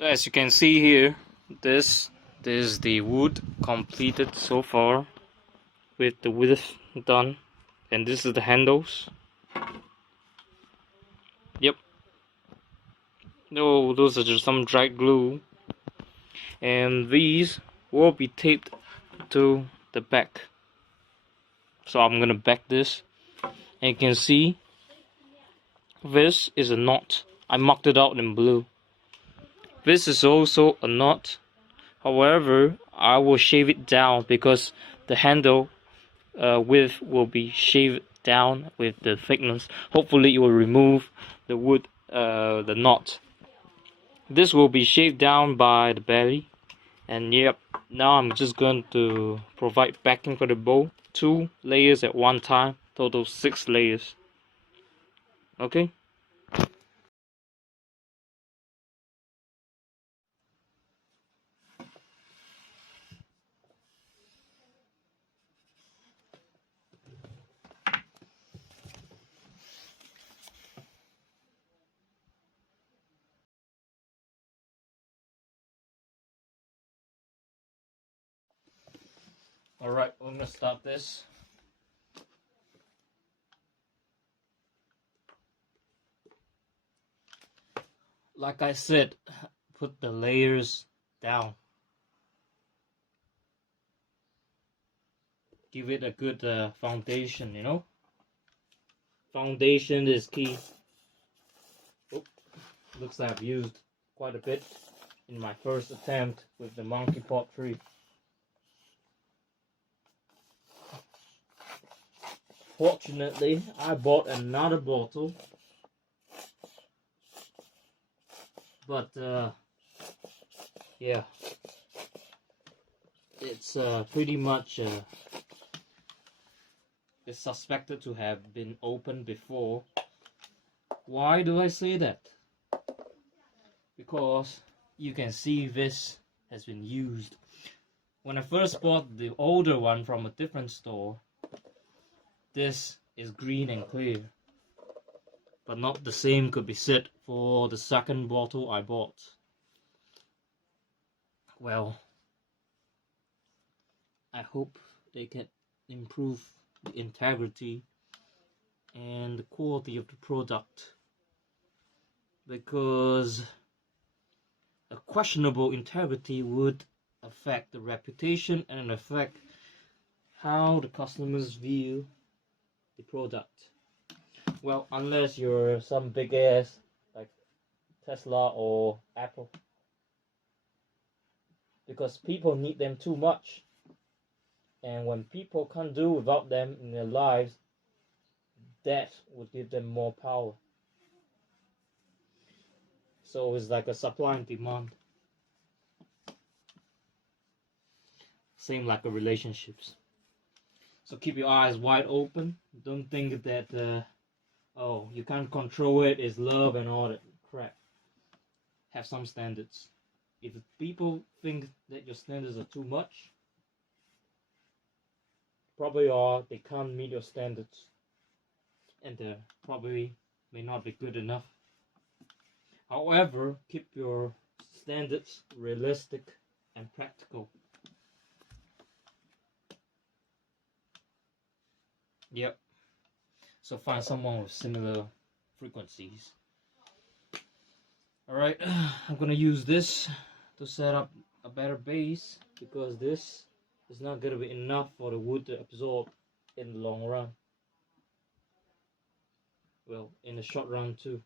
So as you can see here, this is the wood completed so far with the width done, and this is the handles. Yep. No, those are just some dried glue, and these will be taped to the back. So I'm gonna back this, and you can see this is a knot. I marked it out in blue. This is also a knot. However, I will shave it down because the handle width will be shaved down with the thickness. Hopefully it will remove the wood, the knot. This will be shaved down by the belly. And yep, now I'm just going to provide backing for the bow. 2 layers at one time, total 6 layers. Okay. Alright, we're gonna start this. Like I said, put the layers down. Give it a good foundation, you know? Foundation is key. Oh, looks like I've used quite a bit in my first attempt with the monkey pot tree. Fortunately, I bought another bottle, but yeah, it's pretty much it's suspected to have been opened before. Why do I say that? Because you can see this has been used. When I first bought the older one from a different store, this is green and clear, but not the same could be said for the second bottle I bought. Well, I hope they can improve the integrity and the quality of the product, because a questionable integrity would affect the reputation and affect how the customers view the product. Well, unless you're some big ass like Tesla or Apple, because people need them too much, and when people can't do without them in their lives, that would give them more power. So it's like a supply and demand. Same like a relationships. So keep your eyes wide open. Don't think that oh, you can't control it, it's love and all that crap. Have some standards. If people think that your standards are too much, probably are, they can't meet your standards, and they probably may not be good enough. However, keep your standards realistic and practical. Yep. So find someone with similar frequencies. Alright, I'm gonna use this to set up a better base, because this is not gonna be enough for the wood to absorb in the long run. Well, in the short run too.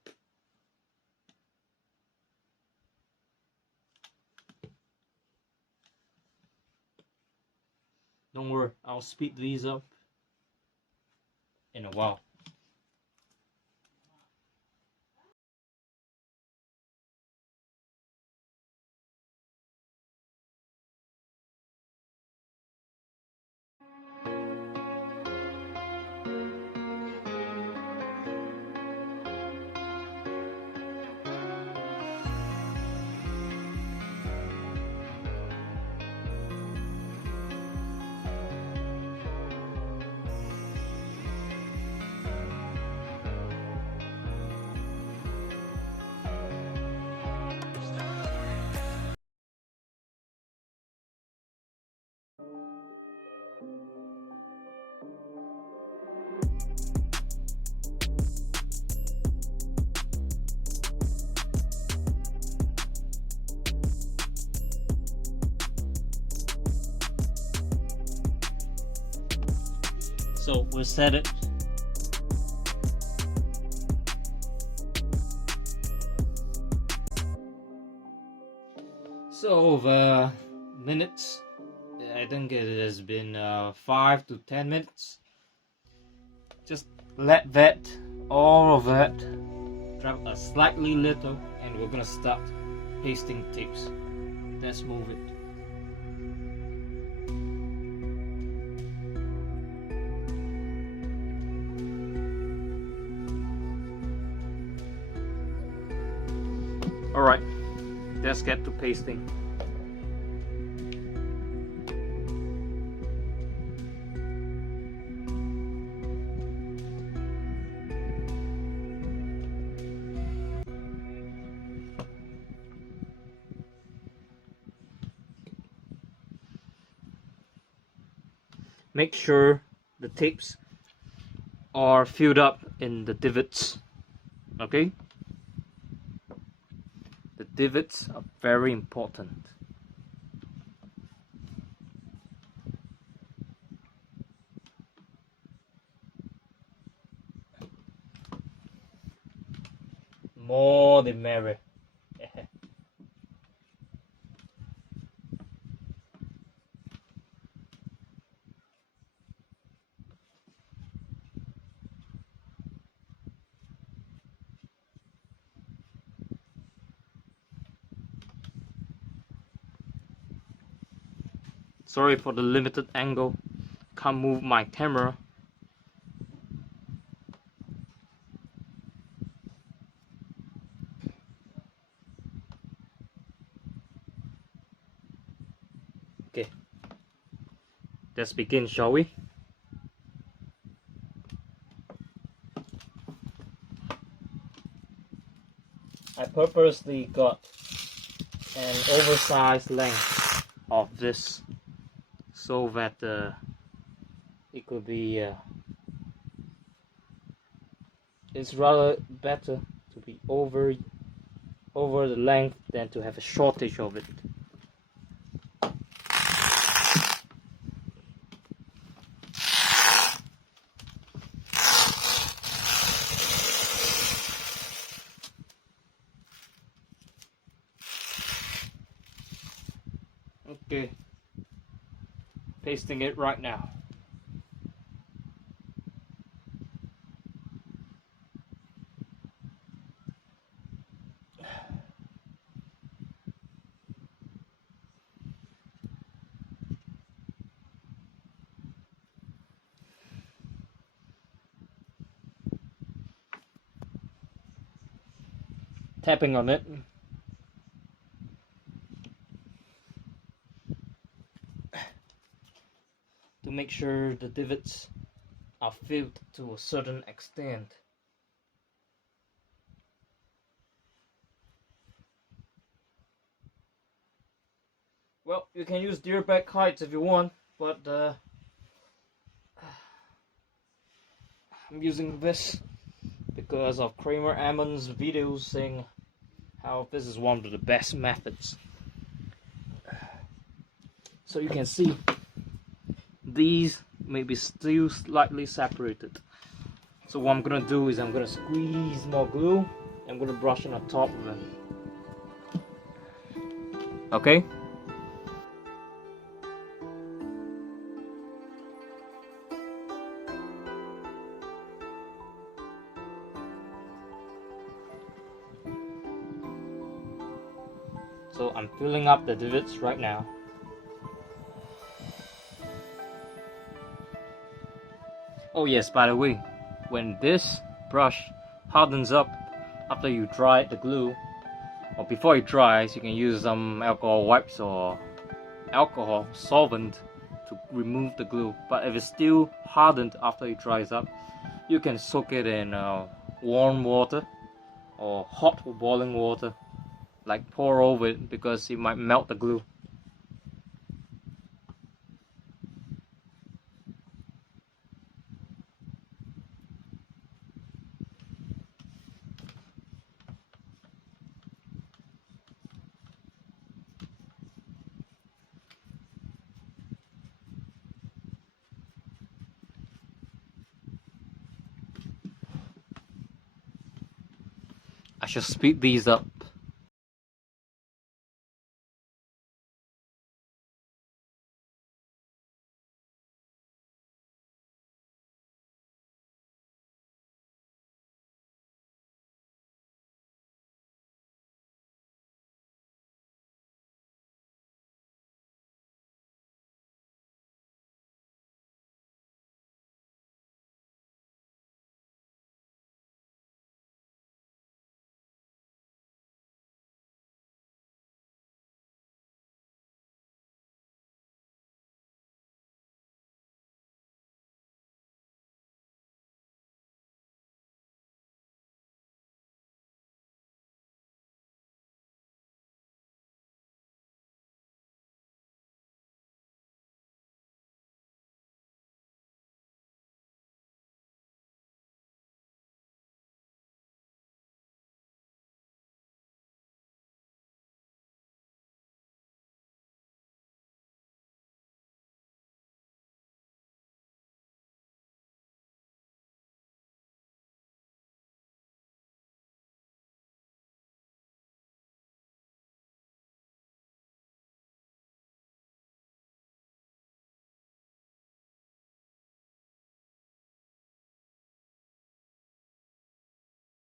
Don't worry, I'll speed these up in a while. So we'll set it. So over minutes, I think it has been 5 to 10 minutes. Just let that, all of that, drop a slightly little, and we're gonna start pasting tapes. Let's move it. Alright, let's get to pasting. Make sure the tapes are filled up in the divots, okay? The divots are very important. More the merrier. Sorry for the limited angle. Can't move my camera. Okay. Let's begin, shall we? I purposely got an oversized length of this so that it could be it's rather better to be over the length than to have a shortage of it. Okay, pasting it right now. Tapping on it. To make sure the divots are filled to a certain extent. Well, you can use deer back heights if you want, but I'm using this because of Kramer Ammon's videos saying how this is one of the best methods. So you can see these may be still slightly separated. So what I'm gonna do is I'm gonna squeeze more glue. I'm gonna brush on the top of them. Okay? So I'm filling up the divots right now. Oh yes, by the way, when this brush hardens up after you dry the glue, or before it dries, you can use some alcohol wipes or alcohol solvent to remove the glue. But if it's still hardened after it dries up, you can soak it in warm water or hot or boiling water, like pour over it, because it might melt the glue. I should speed these up.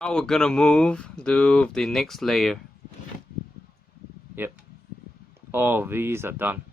Now we're gonna move to the next layer. Yep, all of these are done.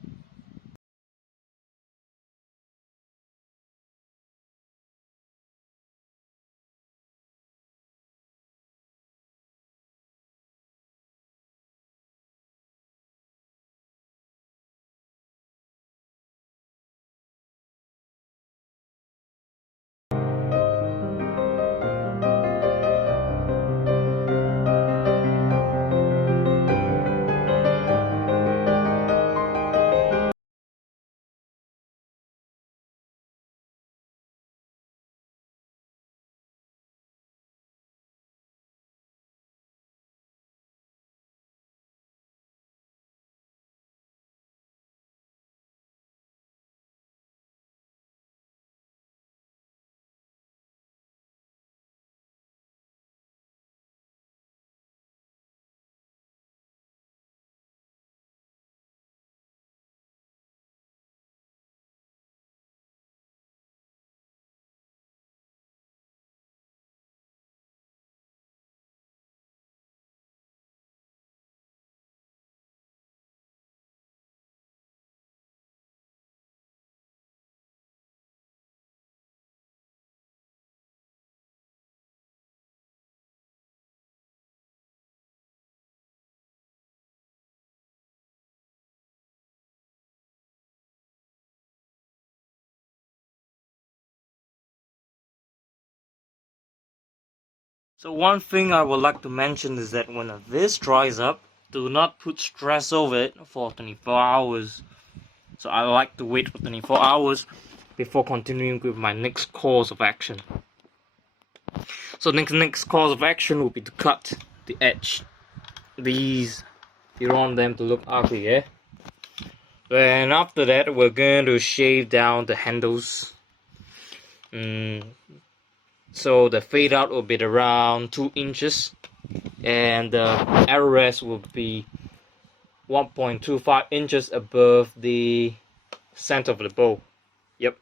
So one thing I would like to mention is that when this dries up, do not put stress over it for 24 hours. So I like to wait for 24 hours before continuing with my next course of action. So next course of action will be to cut the edge. These, you don't want them to look ugly, yeah? And after that, we're going to shave down the handles. So the fade out will be around 2 inches, and the arrow rest will be 1.25 inches above the center of the bow. Yep.